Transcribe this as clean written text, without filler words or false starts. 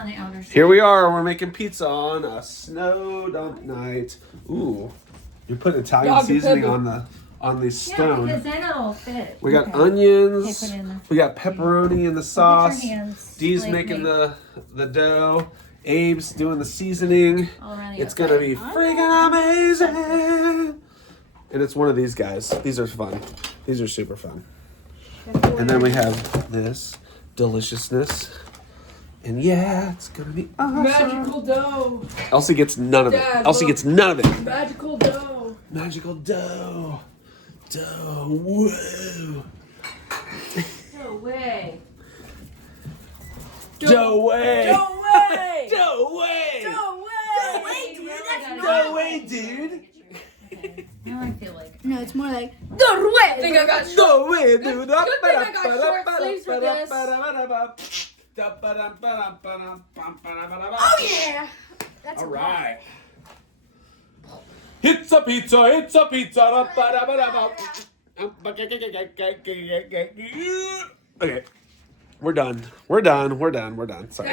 On the outer Here we are. We're making pizza on a snowed night. Ooh, you're putting Italian Dog seasoning pepper. on the Yeah, stone. because then it'll fit. We got Okay. onions. Okay, put it in the- We got pepperoni in the Look at sauce. your hands. Dee's Like making me. the dough. Abe's doing the seasoning. All around the It's outside. gonna be freaking amazing. And it's one of these guys. These are fun. These are super fun. And then we have this deliciousness. And yeah, it's gonna be awesome. Magical dough. Elsie gets none of it. Dad, Elsie look. gets none of it. Magical dough. Magical dough. Dough. Whoa. No way. Dough way. No way. Dough way. No way. dude, that's Dough way, dude. Okay. Now I feel like. No, it's more like I think I got No way, dude. Good thing I got short sleeves for this. oh yeah. That's All right. It's a pizza. It's a pizza. Okay. We're done. We're done. We're done. We're done. Sorry.